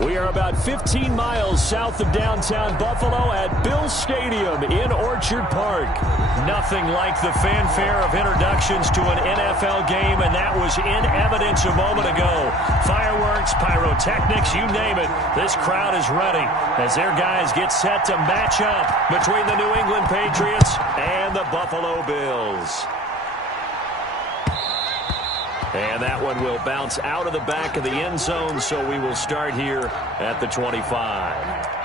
We are about 15 miles south of downtown Buffalo at Bills Stadium in Orchard Park. Nothing like the fanfare of introductions to an NFL game, and that was in evidence a moment ago. Fireworks, pyrotechnics, you name it. This crowd is ready as their guys get set to match up between the New England Patriots and the Buffalo Bills. And that one will bounce out of the back of the end zone, so we will start here at the 25.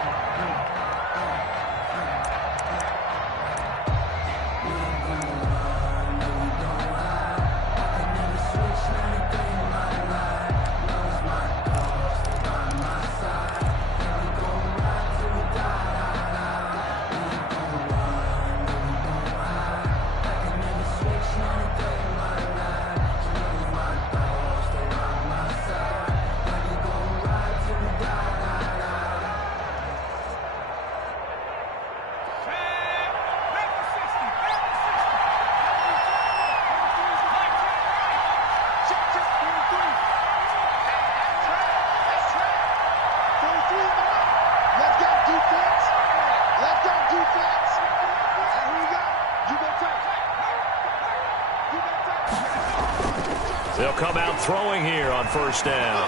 They'll come out throwing here on first down.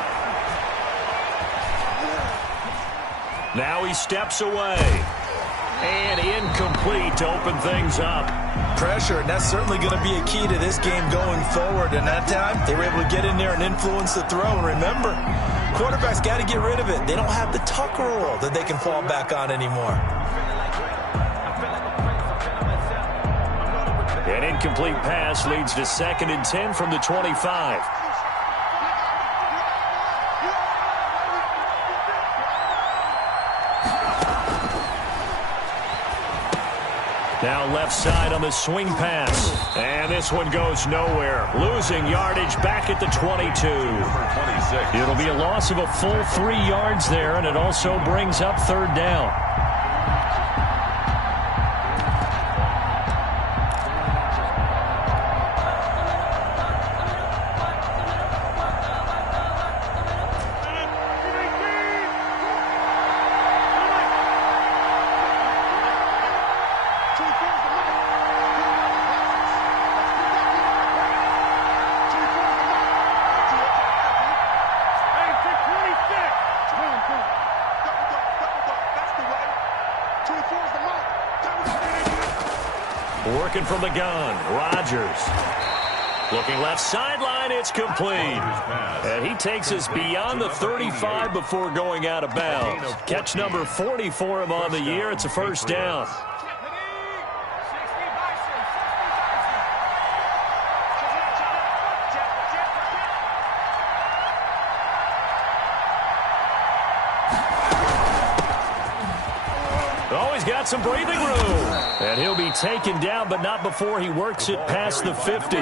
Now he steps away. And incomplete to open things up. Pressure, and that's certainly going to be a key to this game going forward. And that time, they were able to get in there and influence the throw. And remember, quarterbacks got to get rid of it. They don't have the tuck rule that they can fall back on anymore. An incomplete pass leads to 2nd and 10 from the 25. Now left side on the swing pass. And this one goes nowhere. Losing yardage back at the 22. It'll be a loss of a full 3 yards there, and it also brings up 3rd down. Working from the gun, Rodgers. Looking left sideline, it's complete. And he takes us beyond the 35 before going out of bounds. Catch number 40 for him on the year. It's a first down. Oh, he's got some breathing room. And he'll be taken down, but not before he works it past the 50.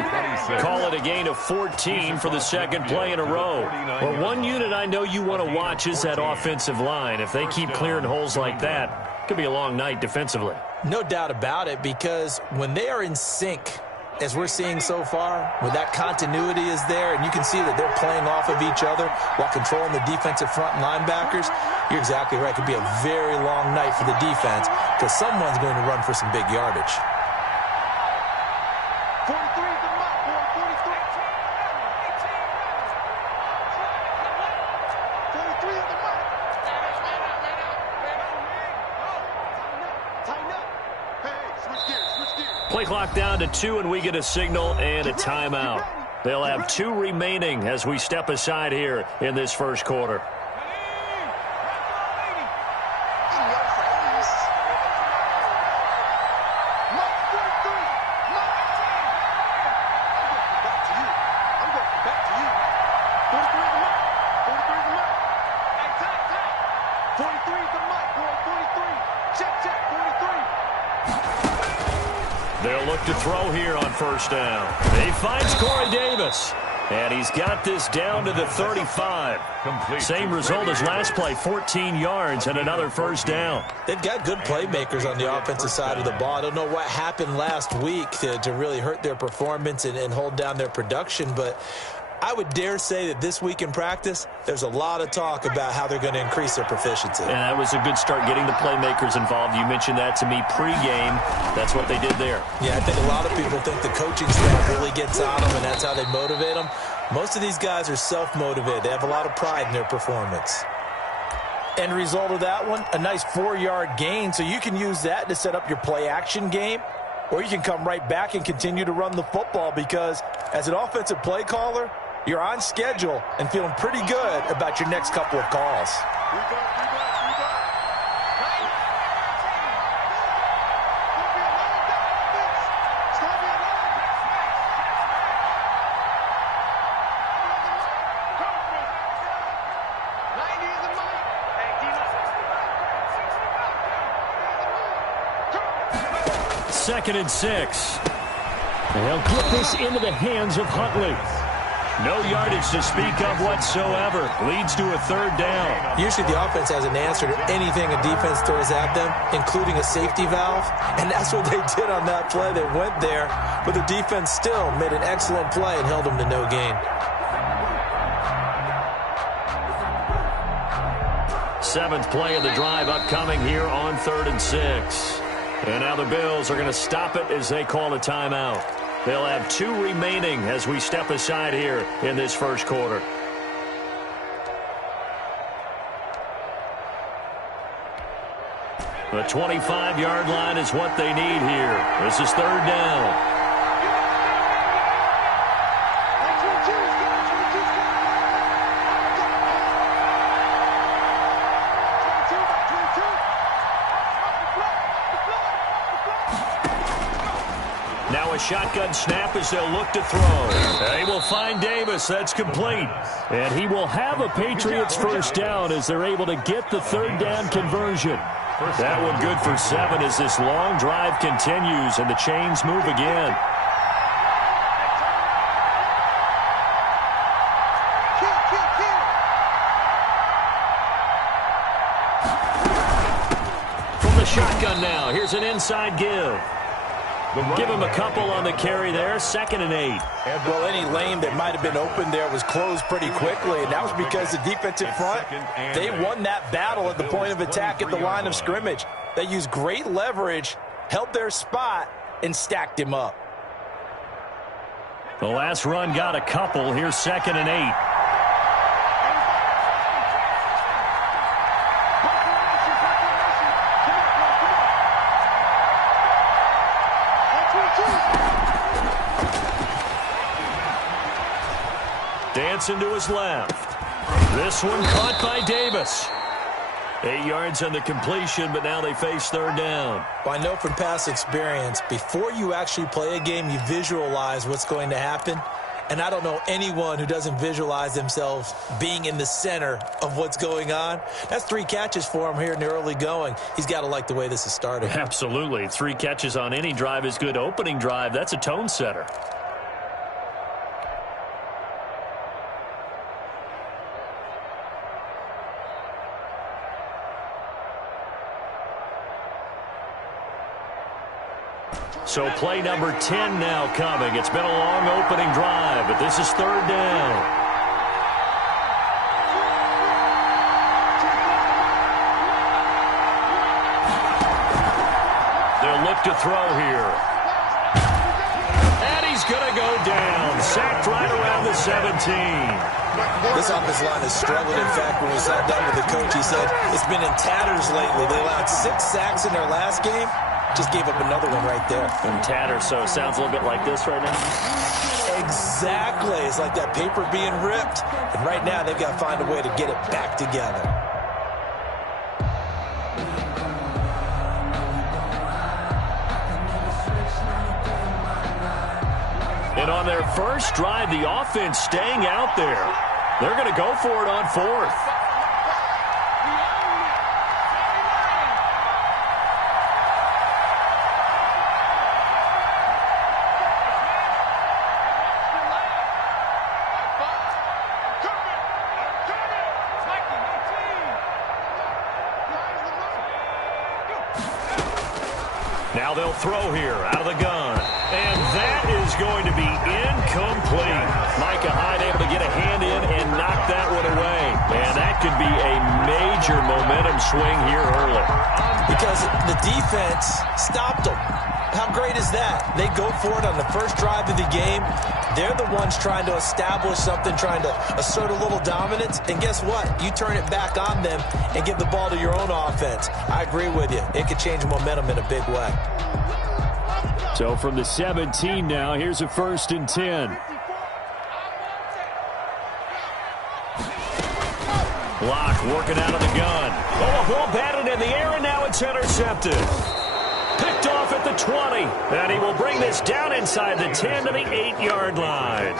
Call it a gain of 14 for the 2nd play in a row. Well, one unit I know you want to watch is that offensive line. If they keep clearing holes like that, it could be a long night defensively. No doubt about it, because when they are in sync, as we're seeing so far, when that continuity is there and you can see that they're playing off of each other while controlling the defensive front and linebackers, you're exactly right. It could be a very long night for the defense because someone's going to run for some big yardage. 43 is the mark, boy. 43. 43 is the mark. Tighten up. Hey, switch gears. Play clock down to 2, and we get a signal and a timeout. They'll have 2 remaining as we step aside here in this first quarter. They'll look to throw here on first down. He finds Corey Davis. And he's got this down to the 35. Same result as last play, 14 yards and another first down. They've got good playmakers on the offensive side of the ball. I don't know what happened last week to really hurt their performance and hold down their production, but I would dare say that this week in practice, there's a lot of talk about how they're going to increase their proficiency. And that was a good start, getting the playmakers involved. You mentioned that to me pregame. That's what they did there. Yeah, I think a lot of people think the coaching staff really gets on them, and that's how they motivate them. Most of these guys are self-motivated. They have a lot of pride in their performance. End result of that one, a nice 4-yard gain, so you can use that to set up your play-action game, or you can come right back and continue to run the football because as an offensive play caller, you're on schedule and feeling pretty good about your next couple of calls. Second and 6. They'll get this into the hands of Huntley. No yardage to speak of whatsoever. Leads to a third down. Usually the offense has an answer to anything a defense throws at them, including a safety valve. And that's what they did on that play. They went there, but the defense still made an excellent play and held them to no gain. Seventh play of the drive upcoming here on 3rd and 6. And now the Bills are going to stop it as they call a timeout. They'll have 2 remaining as we step aside here in this first quarter. The 25-yard line is what they need here. This is 3rd down. Now a shotgun snap as they'll look to throw. They will find Davis. That's complete. And he will have a Patriots first down as they're able to get the 3rd down conversion. That one good for 7 as this long drive continues and the chains move again. From the shotgun now, here's an inside give. Give him a couple on the carry there. 2nd and 8. Well, any lane that might have been open there was closed pretty quickly, and that was because the defensive front, they won that battle at the point of attack at the line of scrimmage. They used great leverage, held their spot, and stacked him up. The last run got a couple. Here's 2nd and 8. Dancing to his left. This one caught by Davis. 8 yards on the completion, but now they face 3rd down. Well, I know from past experience, before you actually play a game, you visualize what's going to happen. And I don't know anyone who doesn't visualize themselves being in the center of what's going on. That's 3 catches for him here in the early going. He's got to like the way this is starting. Absolutely. 3 catches on any drive is good. Opening drive, that's a tone setter. So play number 10 now coming. It's been a long opening drive, but this is 3rd down. They'll look to throw here. And he's going to go down. Sacked right around the 17. This offensive line has struggled. In fact, when we sat down with the coach, he said it's been in tatters lately. They allowed 6 sacks in their last game. Just gave up another one right there. And tatter, so it sounds a little bit like this right now. Exactly. It's like that paper being ripped. And right now, they've got to find a way to get it back together. And on their first drive, the offense staying out there. They're going to go for it on 4th. Now they'll throw here out of the gun. And that is going to be incomplete. Micah Hyde able to momentum swing here early. Because the defense stopped them. How great is that? They go for it on the first drive of the game. They're the ones trying to establish something, trying to assert a little dominance. And guess what? You turn it back on them and give the ball to your own offense. I agree with you. It could change momentum in a big way. So from the 17 now, here's a 1st and 10. Block working out of the gun. Oh, a ball batted in the air, and now it's intercepted. Picked off at the 20, and he will bring this down inside the 10 to the 8-yard line.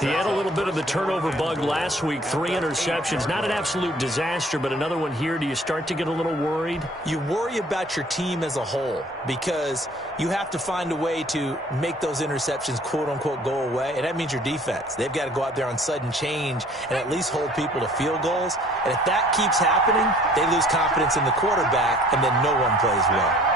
He had a little bit of the turnover bug last week, 3 interceptions. Not an absolute disaster, but another one here. Do you start to get a little worried? You worry about your team as a whole because you have to find a way to make those interceptions, quote-unquote, go away, and that means your defense. They've got to go out there on sudden change and at least hold people to field goals. And if that keeps happening, they lose confidence in the quarterback, and then no one plays well.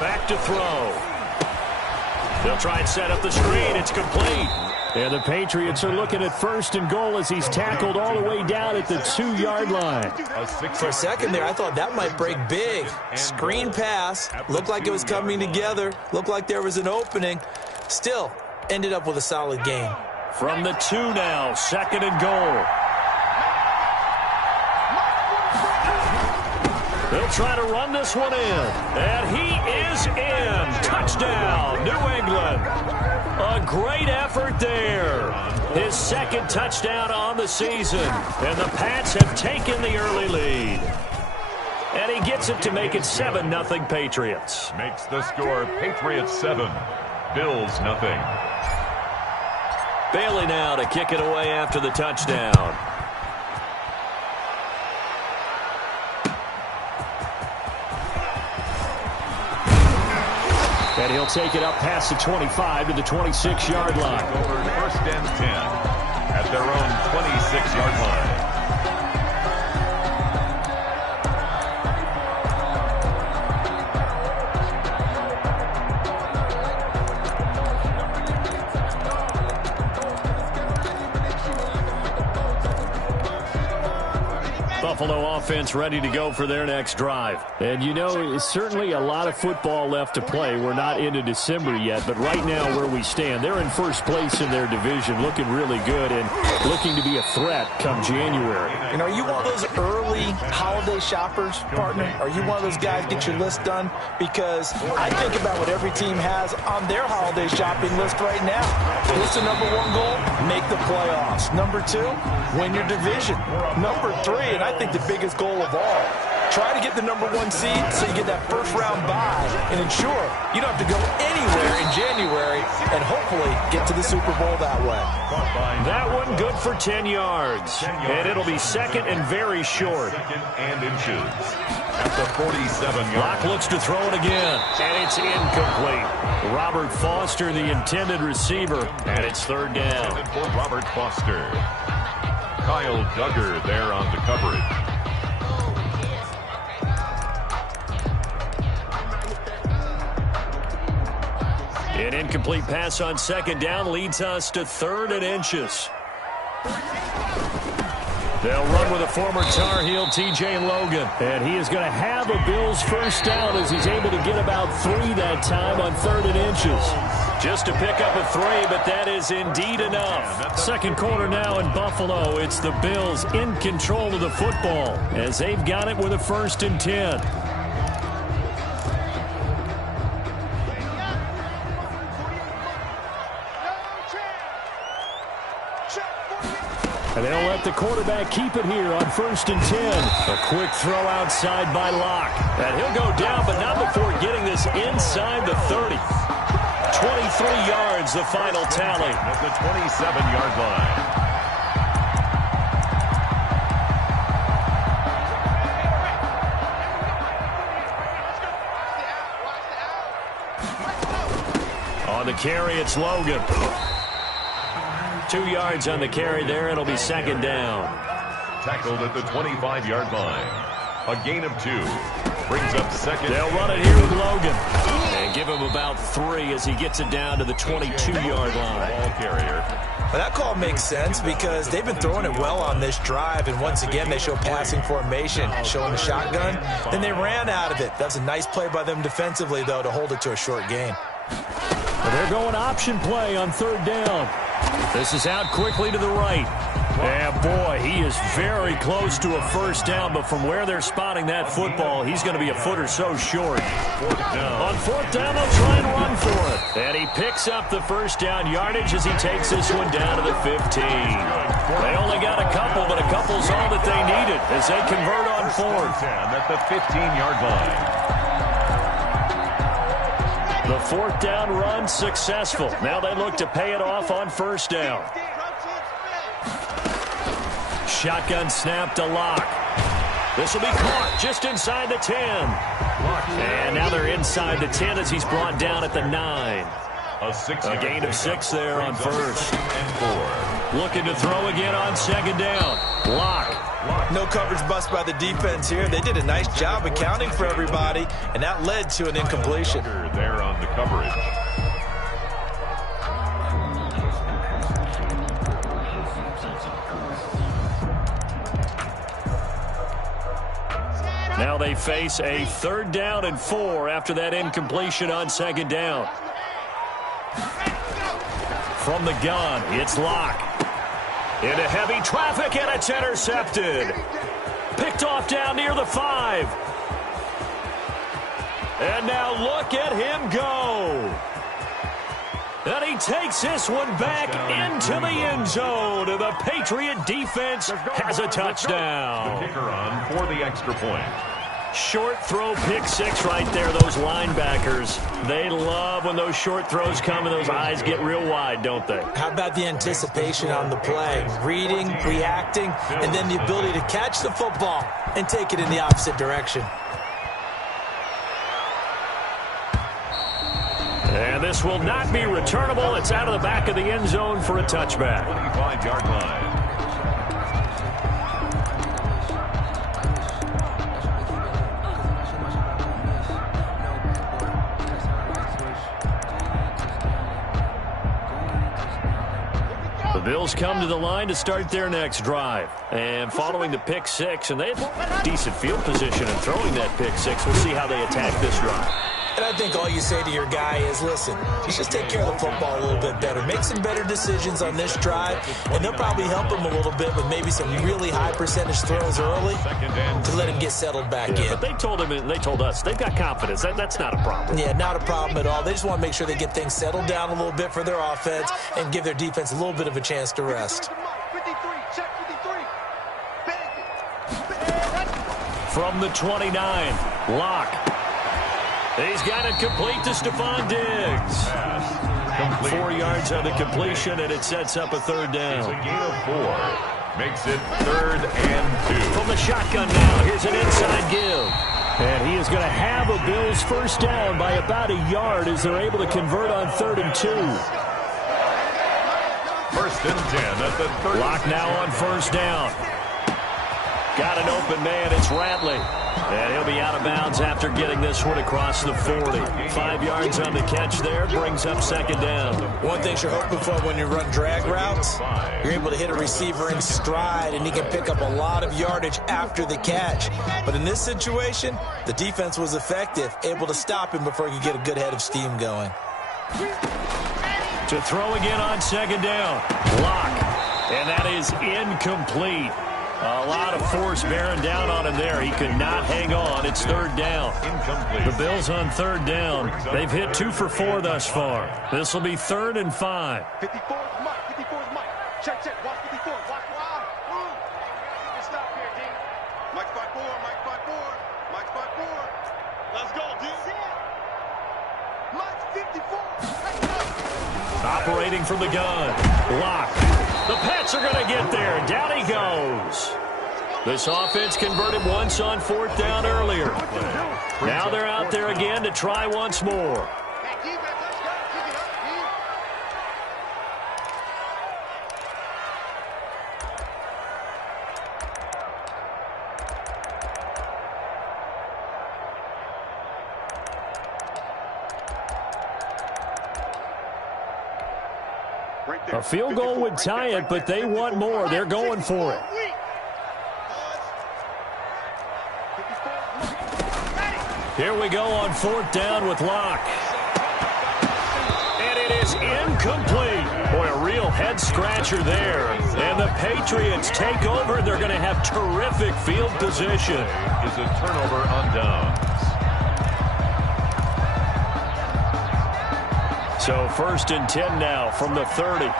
Back to throw. They'll try and set up the screen. It's complete. And the Patriots are looking at 1st and goal as he's tackled all the way down at the 2-yard line. For a second there, I thought that might break big. Screen pass. Looked like it was coming together. Looked like there was an opening. Still, ended up with a solid game. From the 2 now, 2nd and goal. They'll try to run this one in. And he is in. Touchdown, New England. A great effort there. His 2nd touchdown on the season. And the Pats have taken the early lead. And he gets it to make it 7-0 Patriots. Makes the score Patriots 7, Bills 0. Bailey now to kick it away after the touchdown. And he'll take it up past the 25 to the 26-yard line. Over 1st and 10 at their own 26-yard line. Buffalo offense ready to go for their next drive. And you know, certainly a lot of football left to play. We're not into December yet, but right now where we stand, they're in 1st place in their division, looking really good and looking to be a threat come January. And are you one of those early holiday shoppers, partner? Are you one of those guys get your list done? Because I think about what every team has on their holiday shopping list right now. What's the number 1 goal? Make the playoffs. Number 2, win your division. Number 3, and I think the biggest goal of all, try to get the number 1 seed so you get that 1st round bye and ensure you don't have to go anywhere in January and hopefully get to the Super Bowl that way. That one good for 10 yards. And it'll be 2nd and very short. 2nd and inches at the 47-yard. Locke looks to throw it again, and it's incomplete. Robert Foster, the intended receiver, and it's 3rd down. And for Robert Foster. Kyle Duggar there on the coverage. An incomplete pass on 2nd down leads us to 3rd and inches. They'll run with a former Tar Heel, T.J. Logan. And he is going to have a Bills 1st down as he's able to get about 3 that time on 3rd and inches. Just to pick up a 3, but that is indeed enough. 2nd quarter now in Buffalo. It's the Bills in control of the football as they've got it with a 1st and 10. And they'll let the quarterback keep it here on 1st and 10. A quick throw outside by Locke. And he'll go down, but not before getting this inside the 30. 23 yards, the final tally. At the 27-yard line. On the carry, it's Logan. 2 yards on the carry there. It'll be 2nd down. Tackled at the 25-yard line. A gain of 2. Brings up second. They'll run it here with Logan. And give him about 3 as he gets it down to the 22-yard line. Ball carrier. Well, that call makes sense because they've been throwing it well on this drive, and once again they show passing formation, showing the shotgun. Then they ran out of it. That was a nice play by them defensively, though, to hold it to a short gain. Well, they're going option play on 3rd down. This is out quickly to the right. And boy, he is very close to a 1st down, but from where they're spotting that football, he's going to be a foot or so short. On 4th down, they'll try and run for it. And he picks up the 1st down yardage as he takes this one down to the 15. They only got a couple, but a couple's all that they needed as they convert on 4th. At the 15-yard line. The 4th down run successful. Now they look to pay it off on 1st down. Shotgun snap to Locke. This will be caught just inside the 10. And now they're inside the 10 as he's brought down at the 9. A gain of 6 there on 1st and 4. Looking to throw again on 2nd down. Locke. No coverage bust by the defense here. They did a nice job accounting for everybody, and that led to an incompletion. There on the coverage. Now they face a 3rd down and 4 after that incompletion on 2nd down. From the gun, it's Locke. Into heavy traffic, and it's intercepted. Picked off down near the 5. And now look at him go. And he takes this one back into the end zone. And the Patriot defense has a touchdown. The kicker on for the extra point. Short throw, pick 6 right there. Those linebackers, they love when those short throws come and those eyes get real wide, don't they? How about the anticipation on the play? Reading, reacting, and then the ability to catch the football and take it in the opposite direction. And this will not be returnable. It's out of the back of the end zone for a touchback. 25-yard line. The Bills come to the line to start their next drive. And following the pick 6, and they have decent field position in throwing that pick 6. We'll see how they attack this drive. And I think all you say to your guy is, listen, just take care of the football a little bit better. Make some better decisions on this drive, and they'll probably help him a little bit with maybe some really high percentage throws early to let him get settled back in. But they told him, and they told us, they've got confidence. That's not a problem. Yeah, not a problem at all. They just want to make sure they get things settled down a little bit for their offense and give their defense a little bit of a chance to rest. 53, check 53. From the 29, Locke. He's got it complete to Stephon Diggs. 4 yards on the completion, and it sets up a 3rd down. It's a gain of 4. Makes it 3rd and 2. From the shotgun now, here's an inside give. And he is going to have a Bills 1st down by about a yard as they're able to convert on 3rd and 2. 1st and 10 at the 30. Locke now on 1st down. Got an open man, it's Ratley. And he'll be out of bounds after getting this one across the 40. 5 yards on the catch there, brings up 2nd down. One thing you're hoping for when you run drag routes, you're able to hit a receiver in stride, and he can pick up a lot of yardage after the catch. But in this situation, the defense was effective, able to stop him before he could get a good head of steam going. To throw again on 2nd down. Locke. And that is incomplete. A lot of force bearing down on him there. He could not hang on. It's 3rd down. Incomplete. The Bills on 3rd down. They've hit 2 for 4 thus far. This will be 3rd and 5. 54 is Mike. 54 is Mike. Check, check. Watch 54. Watch. Stop here, D. Mike spot 4. Mike spot 4. Mike spot 4. Let's go, D. Mike 54. Let's go. Operating from the gun. Locke. The Pats are going to get there. Down he goes. This offense converted once on 4th down earlier. Now they're out there again to try once more. Right there. A field goal would tie it, but they want more. They're going for it. Here we go on 4th down with Locke. And it is incomplete. Boy, a real head-scratcher there. And the Patriots take over. They're going to have terrific field position. Is a turnover on downs. So 1st and 10 now from the 30.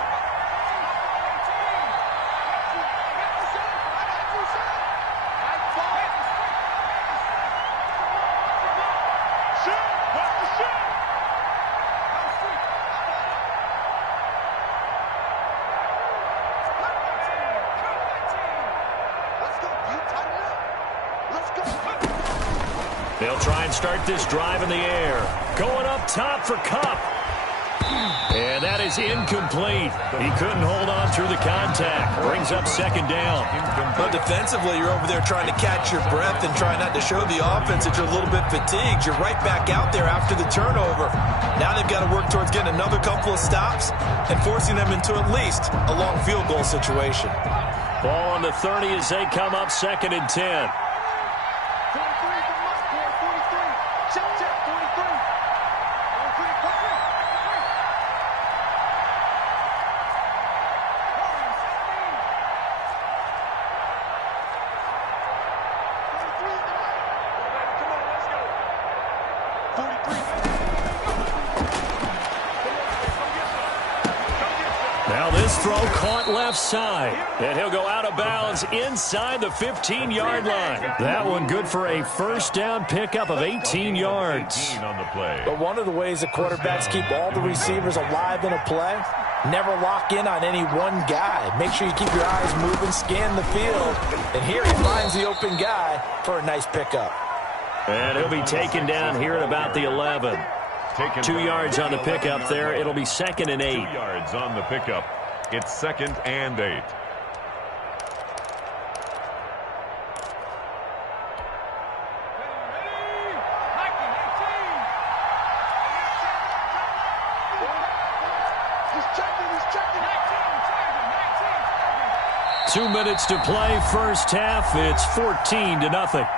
They'll try and start this drive in the air. Going up top for Kupp. And that is incomplete. He couldn't hold on through the contact. Brings up 2nd down. But defensively, you're over there trying to catch your breath and try not to show the offense that you're a little bit fatigued. You're right back out there after the turnover. Now they've got to work towards getting another couple of stops and forcing them into at least a long field goal situation. Ball on the 30 as they come up 2nd and 10. Now this throw caught left side. And he'll go out of bounds inside the 15-yard line. That one good for a 1st down pickup of 18 yards. On the play. But one of the ways that quarterbacks keep all the receivers alive in a play, never lock in on any one guy. Make sure you keep your eyes moving, scan the field. And here he finds the open guy for a nice pickup. And he'll be taken down here at about the 11. 2 yards on the pickup there. It'll be 2nd and 8. 2 yards on the pickup. It's 2nd and 8. He's 2 minutes to play, 1st half. It's 14-0.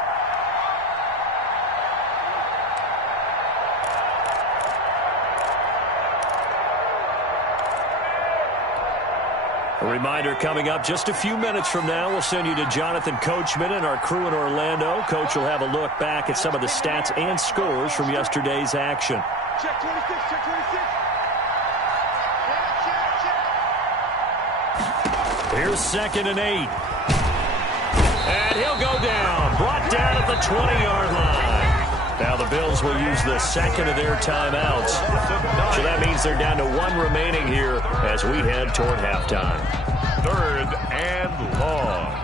A reminder coming up just a few minutes from now, we'll send you to Jonathan Coachman and our crew in Orlando. Coach will have a look back at some of the stats and scores from yesterday's action. Check 26, check 26. Here's 2nd and 8. And he'll go down. Brought down at the 20-yard line. Now the Bills will use the 2nd of their timeouts. So that means they're down to 1 remaining here as we head toward halftime. 3rd and long.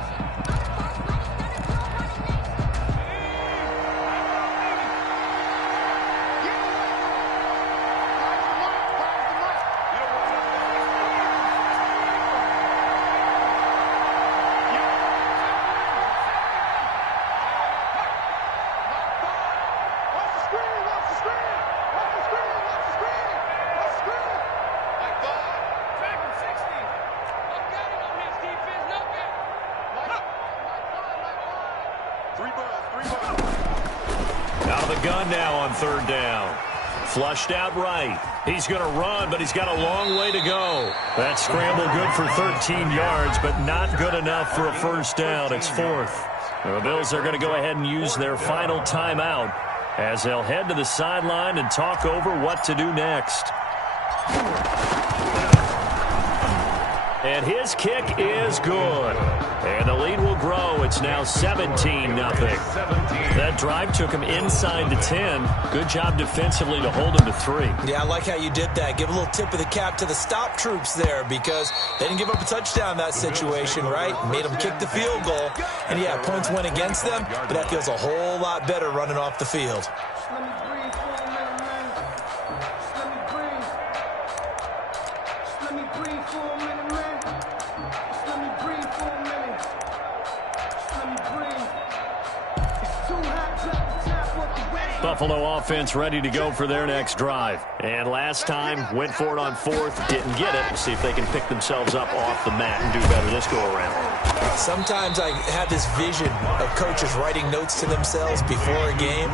Out of the gun now on 3rd down. Flushed out right. He's going to run, but he's got a long way to go. That scramble good for 13 yards, but not good enough for a 1st down. It's 4th. The Bills are going to go ahead and use their final timeout as they'll head to the sideline and talk over what to do next. And his kick is good. And the lead will grow. It's now 17-0. That drive took him inside the 10. Good job defensively to hold him to 3. Yeah, I like how you did that. Give a little tip of the cap to the stop troops there because they didn't give up a touchdown in that situation, right? Made them kick the field goal. And, yeah, points went against them, but that feels a whole lot better running off the field. Too hot, drop the top off the rack. Buffalo offense ready to go for their next drive. And last time, went for it on fourth, didn't get it. See if they can pick themselves up off the mat and do better this go-around. Sometimes I have this vision of coaches writing notes to themselves before a game,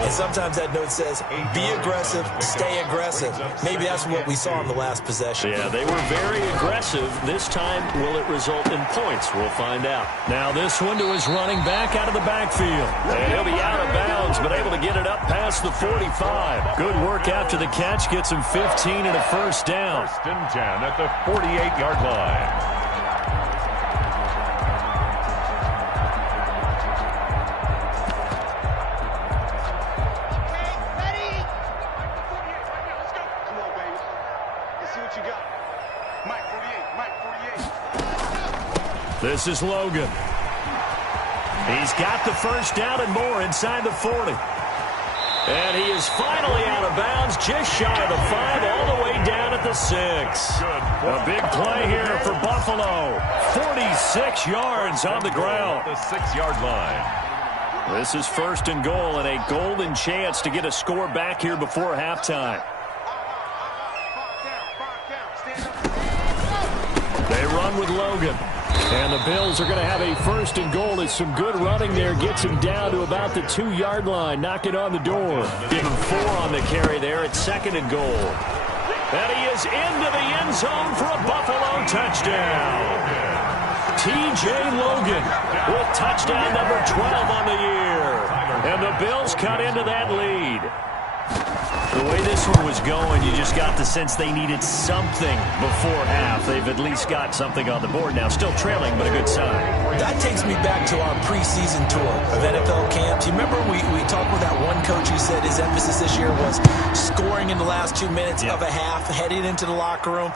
and sometimes that note says, be aggressive, stay aggressive. Maybe that's what we saw in the last possession. Yeah, they were very aggressive. This time, will it result in points? We'll find out. Now this one to his running back out of the backfield. And he'll be out of bounds, but able to get it up past the 45. Good work after the catch. Gets him 15 and a first down. First and 10 at the 48-yard line. This is Logan. He's got the first down and more inside the 40. And he is finally out of bounds, just shy of the 5, all the way down at the 6. A big play here for Buffalo. 46 yards on the ground. The 6-yard line. This is first and goal and a golden chance to get a score back here before halftime. They run with Logan. And the Bills are going to have a first and goal. As some good running there gets him down to about the 2-yard line. Knock it on the door. Give him 4 on the carry there at second and goal. And he is into the end zone for a Buffalo touchdown. T.J. Logan with touchdown number 12 on the year. And the Bills cut into that lead. The way this one was going, you just got the sense they needed something before half. They've at least got something on the board now. Still trailing, but a good sign. That takes me back to our preseason tour of NFL camps. You remember we talked with that one coach who said his emphasis this year was scoring in the last 2 minutes of a half, heading into the locker room.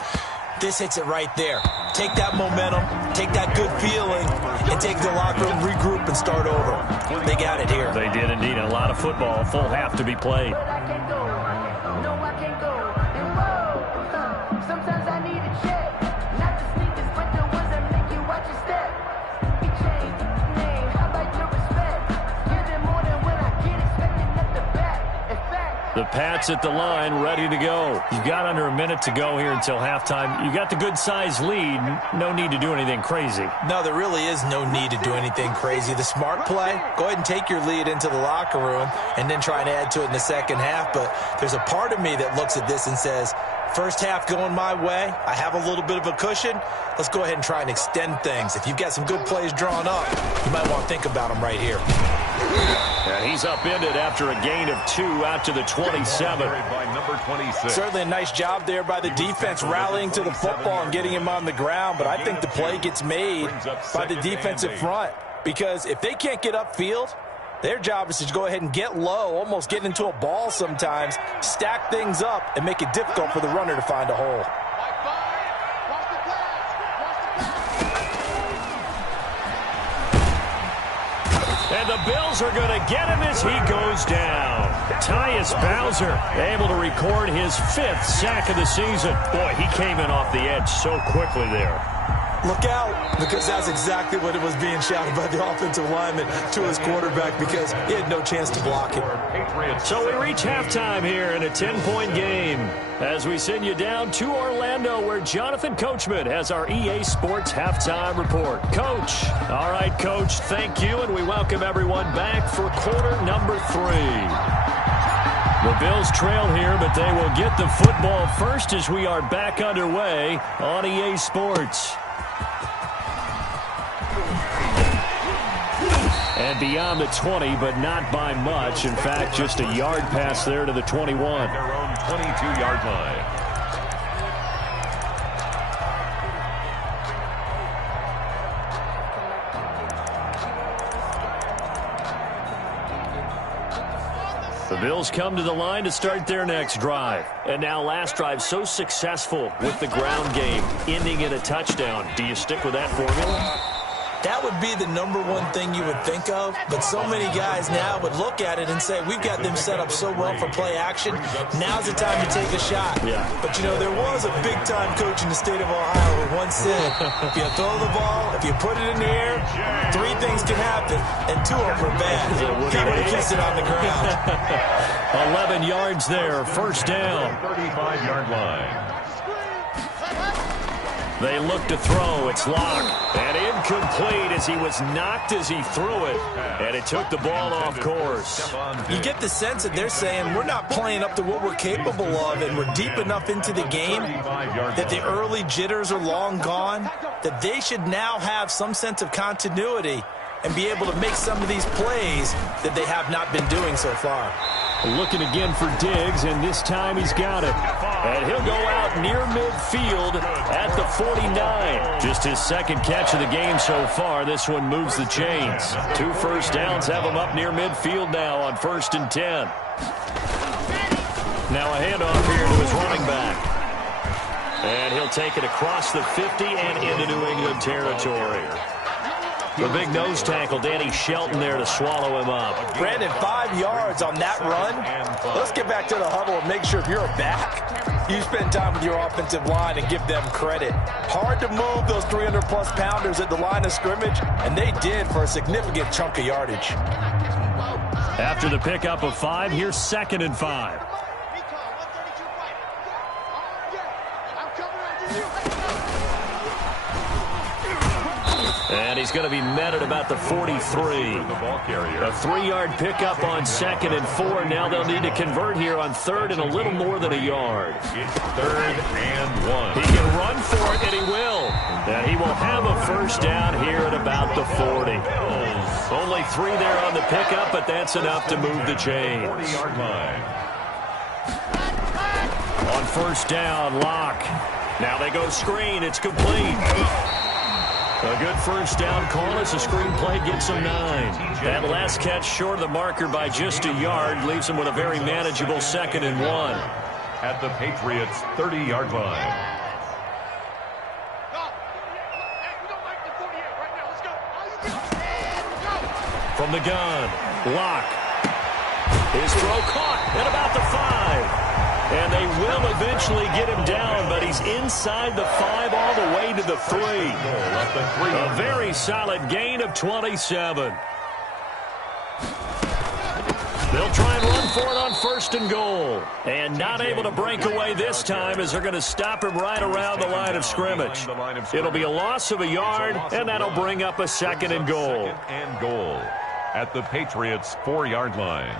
This hits it right there. Take that momentum, take that good feeling, and take the locker room, regroup, and start over. They got it here. They did indeed. A lot of football, full half to be played. The Pats at the line, ready to go. You've got under a minute to go here until halftime. You got the good-sized lead. No need to do anything crazy. No, there really is no need to do anything crazy. The smart play, go ahead and take your lead into the locker room and then try and add to it in the second half. But there's a part of me that looks at this and says, first half going my way. I have a little bit of a cushion. Let's go ahead and try and extend things. If you've got some good plays drawn up, you might want to think about them right here. And he's upended after a gain of 2 out to the 27. By number 26. Certainly a nice job there by the defense rallying to the football and getting him on the ground. But I think the play gets made by the defensive front. Because if they can't get upfield, their job is to go ahead and get low, almost get into a ball sometimes, stack things up, and make it difficult for the runner to find a hole. And the Bills are going to get him as he goes down. Tyus Bowser able to record his 5th sack of the season. Boy, he came in off the edge so quickly there. Look out, because that's exactly what it was being shouted by the offensive lineman to his quarterback, because he had no chance to block it. So we reach halftime here in a 10-point game as we send you down to Orlando, where Jonathan Coachman has our EA Sports halftime report. Coach. All right, Coach, thank you, and we welcome everyone back for quarter number 3. The Bills trail here, but they will get the football first as we are back underway on EA Sports. And beyond the 20, but not by much. In fact, just a yard pass there to the 21. Their own 22-yard line. The Bills come to the line to start their next drive. And now last drive so successful with the ground game, ending in a touchdown. Do you stick with that formula? That would be the number one thing you would think of, but so many guys now would look at it and say, we've got them set up so well for play action, now's the time to take a shot. Yeah. But, you know, there was a big-time coach in the state of Ohio who once said, if you throw the ball, if you put it in the air, 3 things can happen, and 2 of them are bad. He would have kissed it on the ground. 11 yards there, first down. 35-yard line. They look to throw. It's Locke. And incomplete as he was knocked as he threw it. And it took the ball off course. You get the sense that they're saying we're not playing up to what we're capable of, and we're deep enough into the game that the early jitters are long gone, that they should now have some sense of continuity and be able to make some of these plays that they have not been doing so far. Looking again for Diggs, and this time he's got it. And he'll go out near midfield at the 49. Just his second catch of the game so far. This one moves the chains. 2 first downs have him up near midfield now on 1st and 10. Now a handoff here to his running back. And he'll take it across the 50 and into New England territory. The big nose tackle, Danny Shelton, there to swallow him up. Brandon, 5 yards on that run. Let's get back to the huddle and make sure if you're a back, you spend time with your offensive line and give them credit. Hard to move those 300-plus pounders at the line of scrimmage, and they did for a significant chunk of yardage. After the pickup of 5, here's 2nd and 5. And he's going to be met at about the 43. A 3-yard pickup on 2nd and 4. Now they'll need to convert here on 3rd and a little more than a yard. It's 3rd and 1. He can run for it, and he will. And he will have a first down here at about the 40. Only 3 there on the pickup, but that's enough to move the chains. 40-yard line. On first down, Locke. Now they go screen. It's complete. A good first down call as the screen play gets him 9. That last catch short of the marker by just a yard leaves him with a very manageable 2nd and 1. At the Patriots' 30-yard line. From the gun, Locke. His throw caught at about the 5. And they will eventually get him down, but he's inside the 5 all the way to the 3. A very solid gain of 27. They'll try and run for it on 1st and goal. And not able to break away this time as they're going to stop him right around the line of scrimmage. It'll be a loss of a yard, and that'll bring up a 2nd and goal. 2nd and goal at the Patriots' 4-yard line.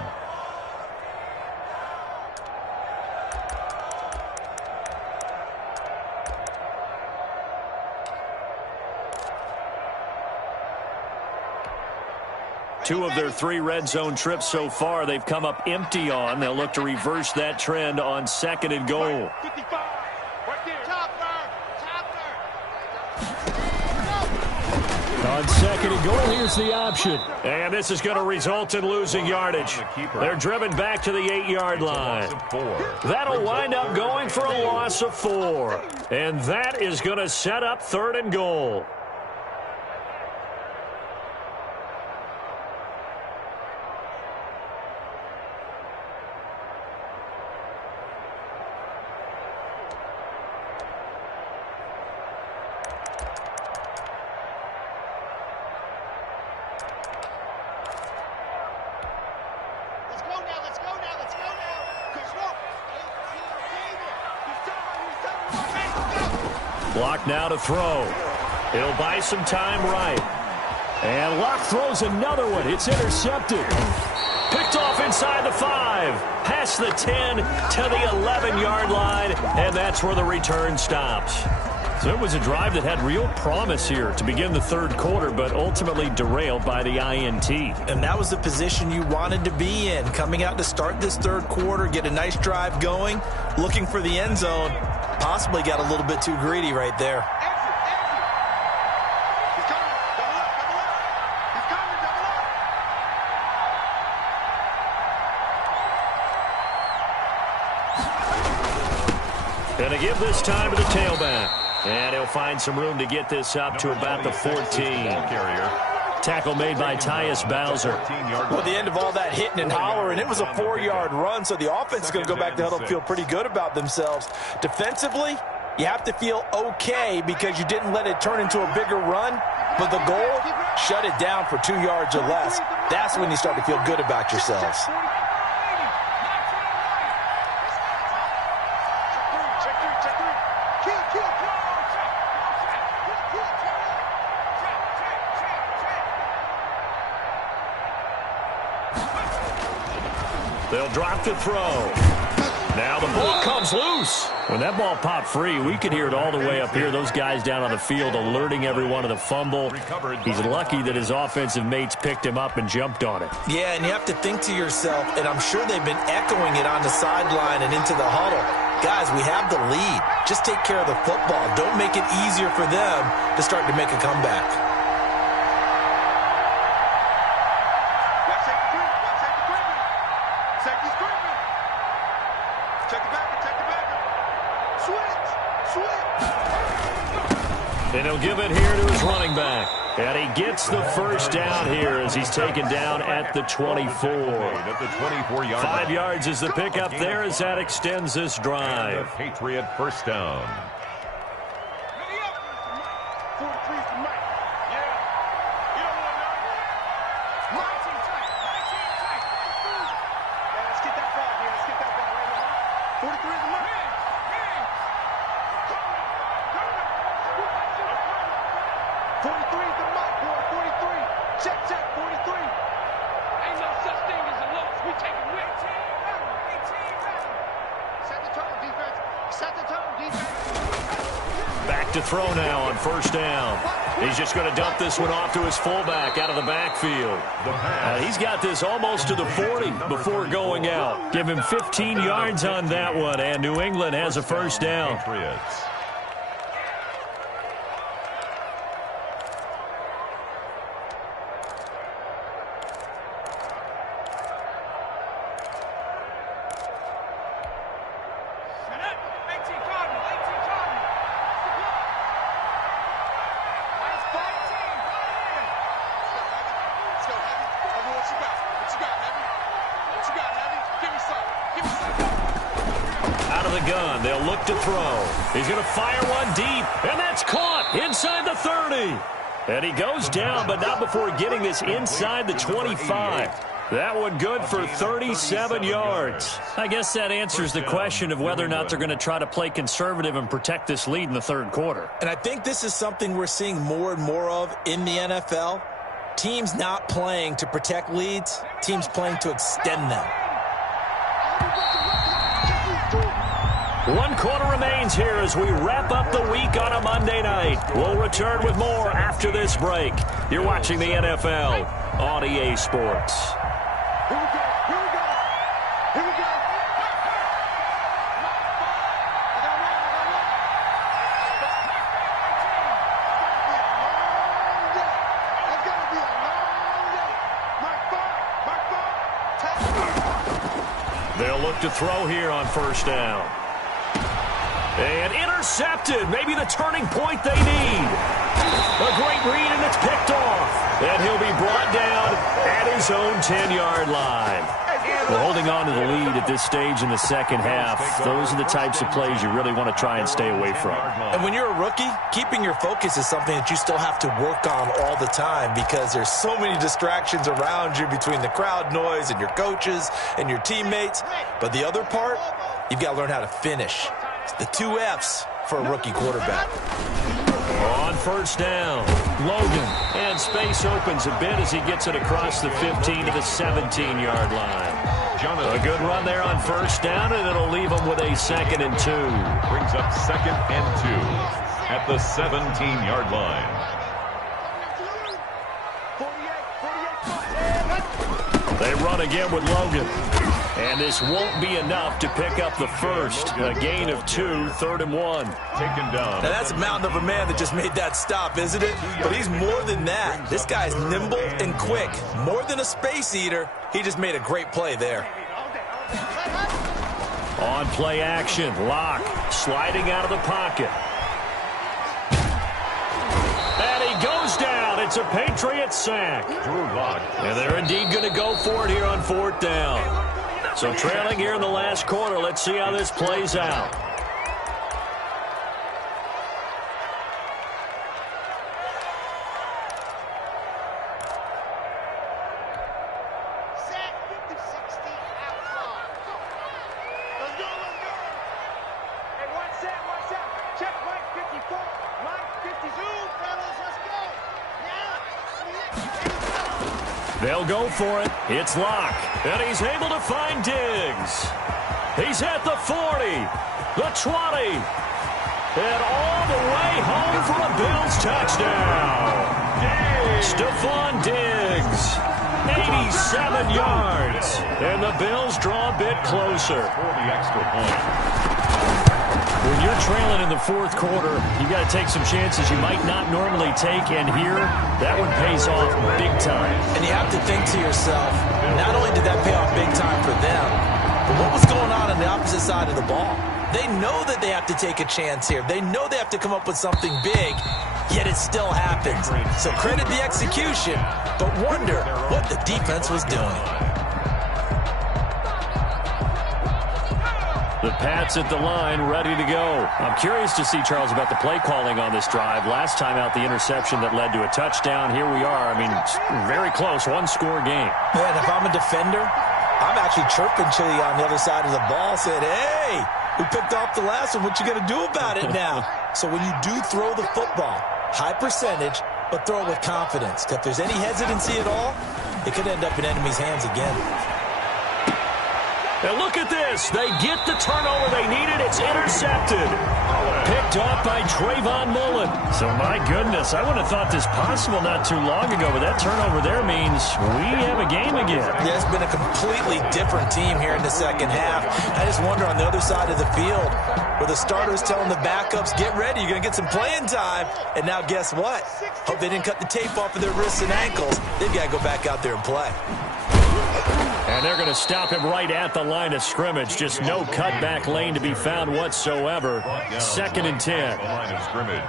Two of their 3 red zone trips so far, they've come up empty on. They'll look to reverse that trend on 2nd and goal. 55. Right there. On 2nd and goal, here's the option. And this is going to result in losing yardage. They're driven back to the 8-yard line. That'll wind up going for a loss of 4. And that is going to set up 3rd and goal. Locke now to throw. He'll buy some time right. And Locke throws another one. It's intercepted. Picked off inside the 5. Past the 10 to the 11-yard line. And that's where the return stops. So it was a drive that had real promise here to begin the 3rd quarter, but ultimately derailed by the INT. And that was the position you wanted to be in. Coming out to start this 3rd quarter, get a nice drive going, looking for the end zone. Possibly got a little bit too greedy right there. And to give this time to the tailback. And he'll find some room to get this up to about the 14. Tackle made by Tyus Bowser. Well, the end of all that hitting and hollering, it was a 4-yard run, so the offense is going to go back to huddle and feel pretty good about themselves. Defensively, you have to feel okay because you didn't let it turn into a bigger run, but the goal, shut it down for 2 yards or less. That's when you start to feel good about yourselves. They'll drop the throw. Now the ball comes loose. When that ball popped free, we could hear it all the way up here. Those guys down on the field alerting everyone of the fumble. He's lucky that his offensive mates picked him up and jumped on it. Yeah, and you have to think to yourself, and I'm sure they've been echoing it on the sideline and into the huddle. Guys, we have the lead. Just take care of the football. Don't make it easier for them to start to make a comeback. And he'll give it here to his running back. And he gets the first down here as he's taken down at the 24. 5 yards is the pickup there as that extends this drive. Patriot first down. Back to throw now on first down. He's just going to dump this one off to his fullback out of the backfield. He's got this almost to the 40 before going out. Give him 15 yards on that one, and New England has a first down. Patriots. Gun. They'll look to throw. He's going to fire one deep, and that's caught inside the 30. And he goes down, but not before getting this inside the 25. That one good for 37 yards. I guess that answers the question of whether or not they're going to try to play conservative and protect this lead in the third quarter. And I think this is something we're seeing more and more of in the NFL. Teams not playing to protect leads, teams playing to extend them. 1 quarter remains here as we wrap up the week on a Monday night. We'll return with more after this break. You're watching the NFL on EA Sports. Here we go. Here we go. Here we go. It's going to be a long day. Mark 5. They'll look to throw here on first down. And intercepted. Maybe the turning point they need. A great read, and it's picked off. And he'll be brought down at his own 10-yard line. Well, holding on to the lead at this stage in the second half, those are the types of plays you really want to try and stay away from. And when you're a rookie, keeping your focus is something that you still have to work on all the time because there's so many distractions around you between the crowd noise and your coaches and your teammates. But the other part, you've got to learn how to finish. It's the 2 F's for a rookie quarterback. On first down, Logan. And space opens a bit as he gets it across the 15 to the 17-yard line. A good run there on first down, and it'll leave him with a 2nd and 2. Brings up 2nd and 2 at the 17-yard line. They run again with Logan. And this won't be enough to pick up the first. A gain of 2, 3rd and 1. Taken down. Now that's a mountain of a man that just made that stop, isn't it? But he's more than that. This guy's nimble and quick. More than a space eater, he just made a great play there. On play action, Locke sliding out of the pocket. It's a Patriots sack. Drew Lock. And they're indeed going to go for it here on 4th down. So trailing here in the last quarter. Let's see how this plays out. They'll go for it. It's Locke. And he's able to find Diggs. He's at the 40, the 20, and all the way home for a Bills touchdown. Stephon Diggs, 87 yards. And the Bills draw a bit closer. For the extra point. When you're trailing in the 4th quarter, you got to take some chances you might not normally take, and here, that one pays off big time. And you have to think to yourself, not only did that pay off big time for them, but what was going on the opposite side of the ball? They know that they have to take a chance here. They know they have to come up with something big, yet it still happens. So credit the execution, but wonder what the defense was doing. The Pats at the line, ready to go. I'm curious to see, Charles, about the play calling on this drive. Last time out, the interception that led to a touchdown. Here we are. I mean, very close, one-score game. Man, if I'm a defender, I'm actually chirping Chili on the other side of the ball, saying, hey, we picked off the last one. What you going to do about it now? So when you do throw the football, high percentage, but throw it with confidence. If there's any hesitancy at all, it could end up in enemy's hands again. And look at this. They get the turnover they needed. It's intercepted. Picked off by Trayvon Mullen. So, my goodness, I wouldn't have thought this possible not too long ago, but that turnover there means we have a game again. Yeah, it's been a completely different team here in the second half. I just wonder on the other side of the field, where the starters telling the backups, get ready, you're going to get some playing time. And now guess what? Hope they didn't cut the tape off of their wrists and ankles. They've got to go back out there and play. And they're going to stop him right at the line of scrimmage. Just no cutback lane to be found whatsoever. 2nd and 10. Line of scrimmage.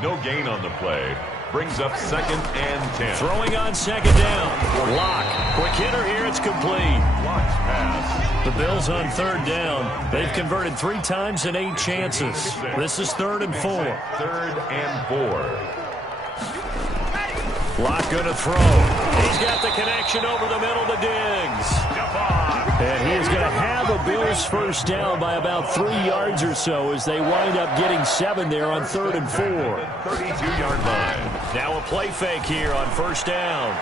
No gain on the play. Brings up 2nd and 10. Throwing on 2nd down. Lock. Quick hitter here. It's complete. Lock's pass. The Bills on 3rd down. They've converted 3 times in 8 chances. This is 3rd and 4. 3rd and 4. Lock going to throw. He's got the connection over the middle to Diggs. And he is going to have a Bills first down by about 3 yards or so as they wind up getting 7 there on 3rd and 4. 32-yard line. Now a play fake here on 1st down.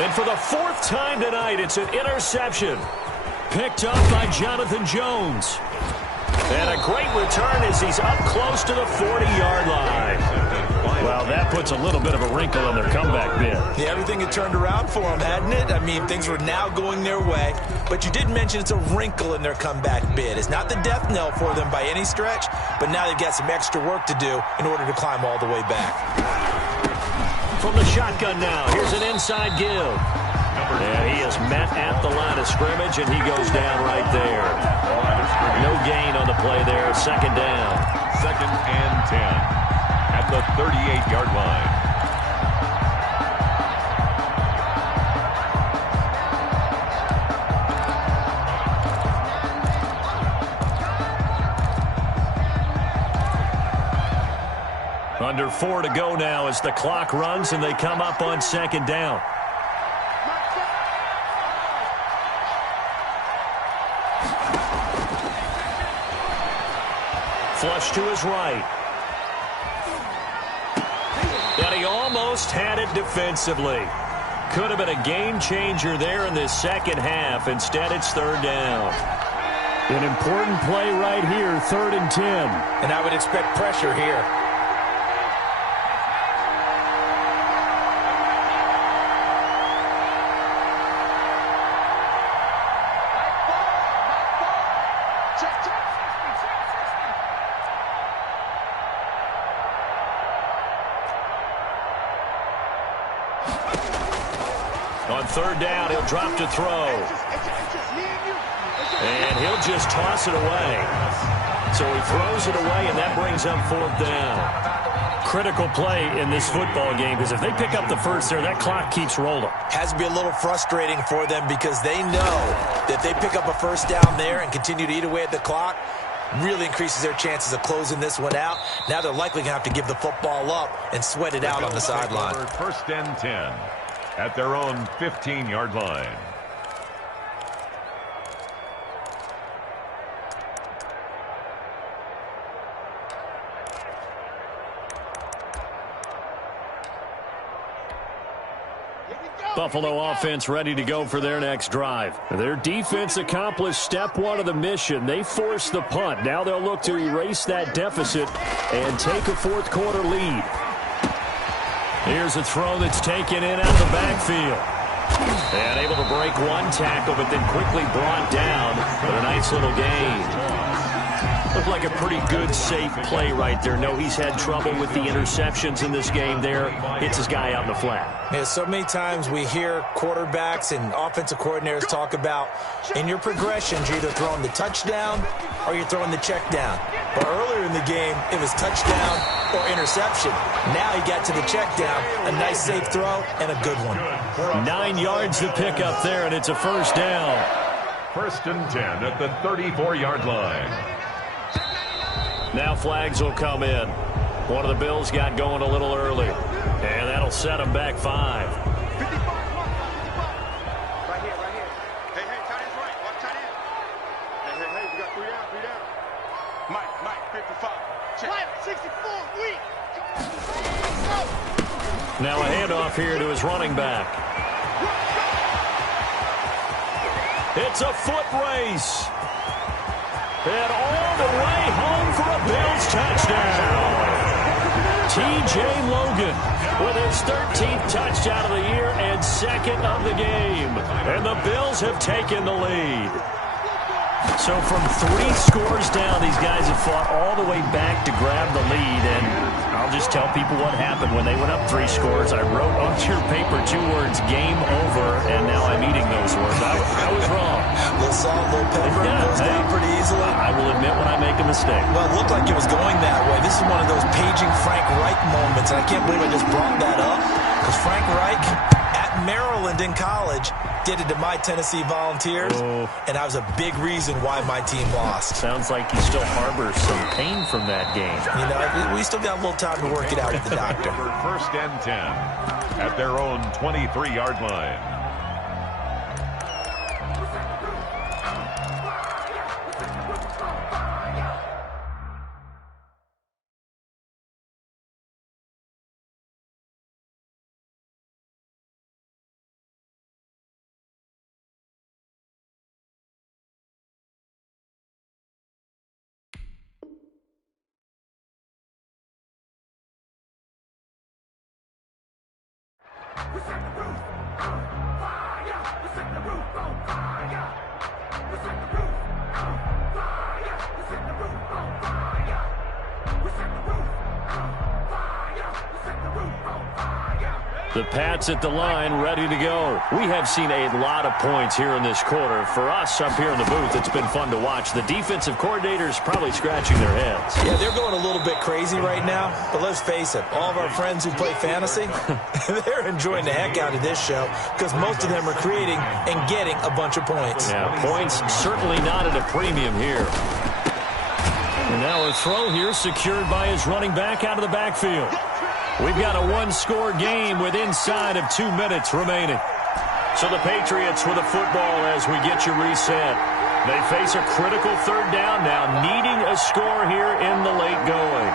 And for the 4th time tonight, it's an interception. Picked up by Jonathan Jones. And a great return as he's up close to the 40-yard line. Well, that puts a little bit of a wrinkle in their comeback bid. Yeah, everything had turned around for them, hadn't it? I mean, things were now going their way. But you did mention it's a wrinkle in their comeback bid. It's not the death knell for them by any stretch, but now they've got some extra work to do in order to climb all the way back. From the shotgun now, here's an inside give. And he is met at the line of scrimmage, and he goes down right there. No gain on the play there. 2nd down. 2nd and 10. At the 38-yard line. Under 4 to go now as the clock runs and they come up on 2nd down. Flush to his right. And he almost had it defensively. Could have been a game changer there in this second half. Instead, it's 3rd down. An important play right here, 3rd and 10. And I would expect pressure here. On 3rd down, he'll drop to throw. And he'll just toss it away. So he throws it away, and that brings up 4th down. Critical play in this football game, because if they pick up the first there, that clock keeps rolling. Has to be a little frustrating for them because they know that they pick up a first down there and continue to eat away at the clock, really increases their chances of closing this one out. Now they're likely going to have to give the football up and sweat it out on the sideline. First and 10 at their own 15-yard line. Buffalo offense ready to go for their next drive. Their defense accomplished step one of the mission. They forced the punt. Now they'll look to erase that deficit and take a fourth quarter lead. Here's a throw that's taken in out of the backfield. And able to break one tackle, but then quickly brought down. But a nice little gain. Looked like a pretty good, safe play right there. No, he's had trouble with the interceptions in this game there. Hits his guy out in the flat. Yeah, so many times we hear quarterbacks and offensive coordinators talk about in your progressions, you're either throwing the touchdown or you're throwing the check down. But earlier in the game, it was touchdown or interception. Now he got to the check down, a nice safe throw, and a good one. 9 yards to pick up there, and it's a first down. First and 10 at the 34-yard line. Now flags will come in. One of the Bills got going a little early, and that'll set them back 5. 55. Right here. Hey, tight end's right. Watch tight end. Hey, we got 3 down. Mike, 55. Check. Mike, 64, weak. Now a handoff here to his running back. It's a foot race. And all the way home for a Bills touchdown. T.J. Logan with his 13th touchdown of the year and second of the game. And the Bills have taken the lead. So from 3 scores down, these guys have fought all the way back to grab the lead. And I'll just tell people what happened when they went up 3 scores. I wrote onto your paper 2 words, game over, and now I'm eating those words. I was wrong. A little salt, a little pepper, goes down pretty easily. I will admit when I make a mistake. Well, it looked like it was going that way. This is one of those paging Frank Reich moments, and I can't believe I just brought that up, because Frank Reich at Maryland in college did it to my Tennessee Volunteers, and that was a big reason why my team lost. Sounds like you still harbor some pain from that game. You know, we still got a little time to work it out with the doctor. First and 10 at their own 23-yard line. We set the roof on fire. We set the roof on fire. We set the roof on fire. We set the roof on fire. We set the roof on fire. We set the roof on fire. The Pats at the line, ready to go. We have seen a lot of points here in this quarter. For us up here in the booth, it's been fun to watch. The defensive coordinators probably scratching their heads. Yeah, they're going a little bit crazy right now, but let's face it, all of our friends who play fantasy, they're enjoying the heck out of this show because most of them are creating and getting a bunch of points. Yeah, points certainly not at a premium here. And now a throw here secured by his running back out of the backfield. We've got a 1-score game with inside of 2 minutes remaining. So the Patriots with a football as we get you reset. They face a critical 3rd down now, needing a score here in the late going.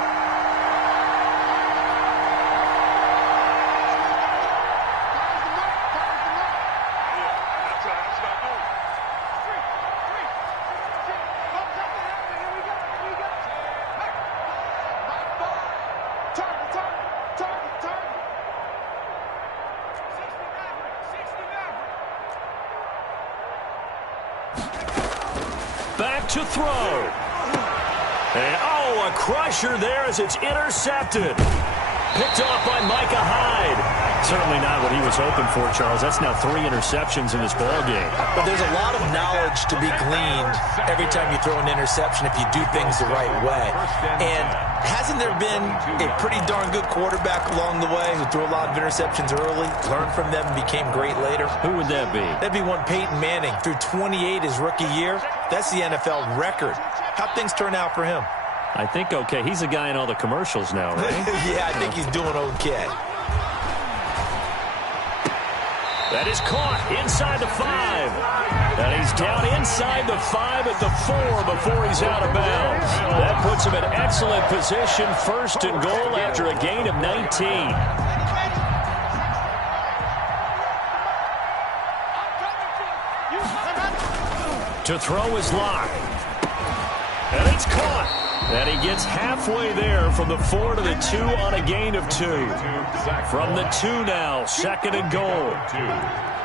Back to throw. And, a crusher there as it's intercepted. Picked off by Micah Hyde. Certainly not what he was hoping for, Charles. That's now 3 interceptions in this ballgame. But there's a lot of knowledge to be gleaned every time you throw an interception if you do things the right way. And hasn't Hasn't there been a pretty darn good quarterback along the way who threw a lot of interceptions early, learned from them, and became great later? Who would that be? That'd be one Peyton Manning. Threw 28 his rookie year. That's the NFL record. How'd things turn out for him? I think okay. He's a guy in all the commercials now, right? Yeah, I think he's doing okay. That is caught inside the 5. And he's down inside the 5 at the 4 before he's out of bounds. That puts him in excellent position, first and goal after a gain of 19. To throw is Locke. And it's caught. And he gets halfway there from the 4 to the 2 on a gain of 2. From the 2 now, second and goal.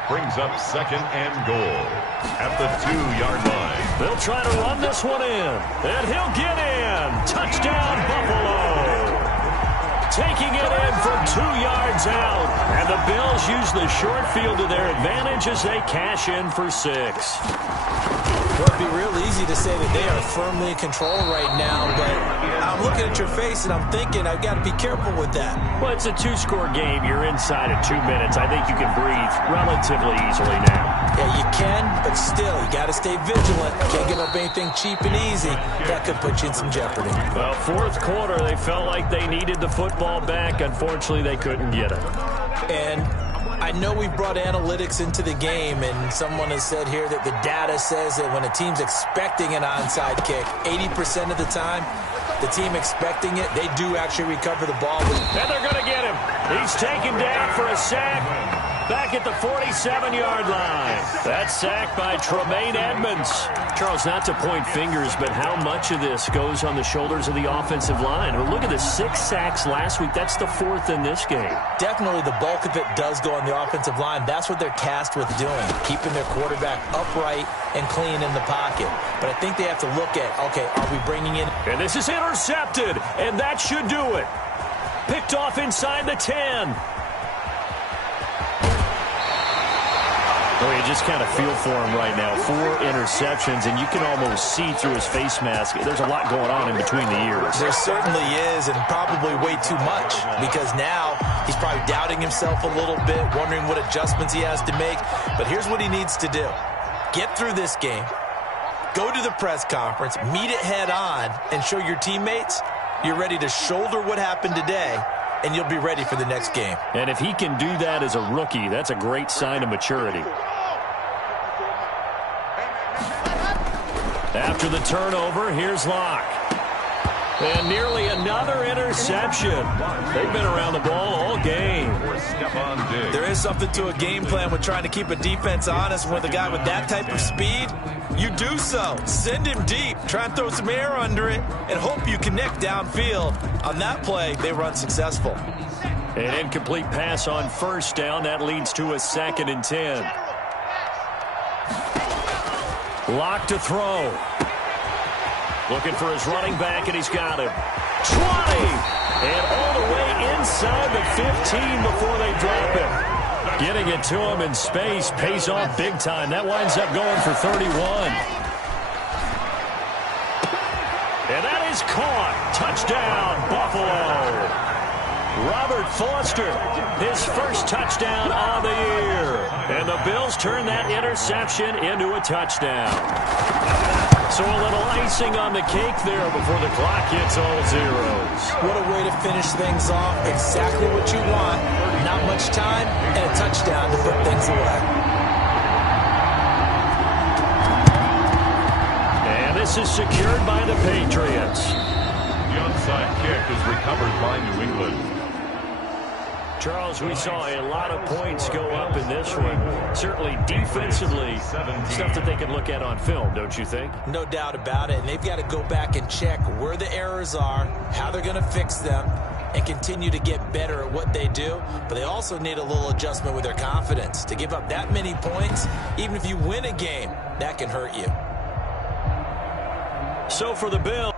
Brings up second and goal at the 2-yard line. They'll try to run this one in. And he'll get in. Touchdown, Buffalo. Taking it in from 2 yards out. And the Bills use the short field to their advantage as they cash in for 6. Well, it'd be real easy to say that they are firmly in control right now, but I'm looking at your face and I'm thinking I've got to be careful with that. Well, it's a 2-score game. You're inside of 2 minutes. I think you can breathe relatively easily now. Yeah, you can, but still, you got to stay vigilant. Can't give up anything cheap and easy. That could put you in some jeopardy. Well, fourth quarter, they felt like they needed the football back. Unfortunately, they couldn't get it. And I know we brought analytics into the game, and someone has said here that the data says that when a team's expecting an onside kick, 80% of the time, the team expecting it, they do actually recover the ball. And they're going to get him. He's taken down for a sack back at the 47-yard line. That's sacked by Tremaine Edmonds. Charles, not to point fingers, but how much of this goes on the shoulders of the offensive line? Well, look at the 6 sacks last week. That's the 4th in this game. Definitely the bulk of it does go on the offensive line. That's what they're tasked with doing, keeping their quarterback upright and clean in the pocket. But I think they have to look at, okay, are we bringing in? And this is intercepted, and that should do it. Picked off inside the 10. Oh, you just kind of feel for him right now. 4 interceptions, and you can almost see through his face mask. There's a lot going on in between the ears. There certainly is, and probably way too much, because now he's probably doubting himself a little bit, wondering what adjustments he has to make. But here's what he needs to do. Get through this game, go to the press conference, meet it head on, and show your teammates you're ready to shoulder what happened today, and you'll be ready for the next game. And if he can do that as a rookie, that's a great sign of maturity. After the turnover, here's Locke. And nearly another interception. They've been around the ball all game. There is something to a game plan with trying to keep a defense honest. With a guy with that type of speed, you do so. Send him deep. Try and throw some air under it and hope you connect downfield. On that play, they were unsuccessful. An incomplete pass on first down. That leads to a 2nd and 10. Locke to throw. Looking for his running back, and he's got him. 20! And all the way inside the 15 before they drop him. Getting it to him in space pays off big time. That winds up going for 31. And that is caught. Touchdown, Buffalo. Robert Foster, his first touchdown on the year. And the Bills turn that interception into a touchdown. So a little icing on the cake there before the clock hits all zeros. What a way to finish things off. Exactly what you want. Not much time and a touchdown to put things away. And this is secured by the Patriots. The onside kick is recovered by New England. Charles, we saw a lot of points go up in this one. Certainly defensively, stuff that they can look at on film, don't you think? No doubt about it. And they've got to go back and check where the errors are, how they're going to fix them, and continue to get better at what they do. But they also need a little adjustment with their confidence. To give up that many points, even if you win a game, that can hurt you. So for the Bills.